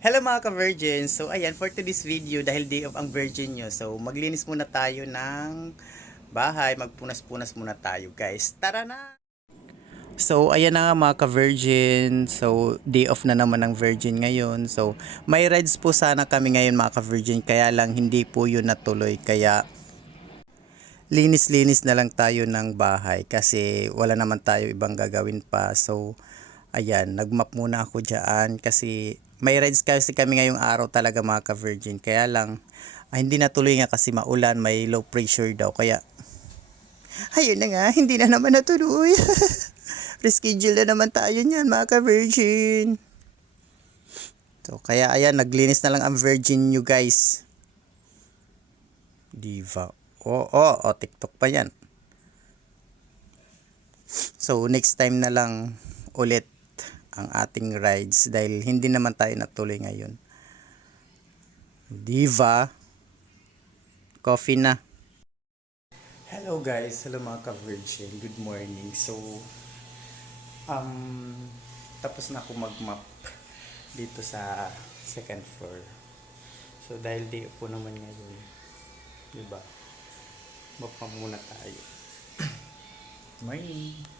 Hello mga ka-virgin. So ayan, for today's video, dahil day of ang virgin nyo, so maglinis muna tayo ng bahay, magpunas-punas muna tayo guys. Tara na! So ayan na nga mga ka-virgin, so day off na naman ng virgin ngayon. So may rides po sana kami ngayon mga ka-virgin, kaya lang hindi po yun natuloy. Kaya linis-linis na lang tayo ng bahay kasi wala naman tayo ibang gagawin pa. So ayan, nagmap muna ako dyan kasi may rides kasi kami ngayong araw talaga mga ka-virgin. Kaya lang hindi natuloy nga kasi maulan, may low pressure daw. Kaya ayun na nga, hindi na naman natuloy. Reschedule na naman tayo niyan mga ka-virgin. So kaya ayan, naglinis na lang ang virgin nyo guys. Diva. Oo, TikTok pa yan. So next time na lang ulit ang ating rides dahil hindi naman tayo natuloy ngayon. Diva. Coffee na. Hello guys, hello mga ka-virgin. Good morning. So tapos na ako mag-map dito sa second floor. So dahil day po naman ngayon, 'di ba? Map muna tayo. Morning.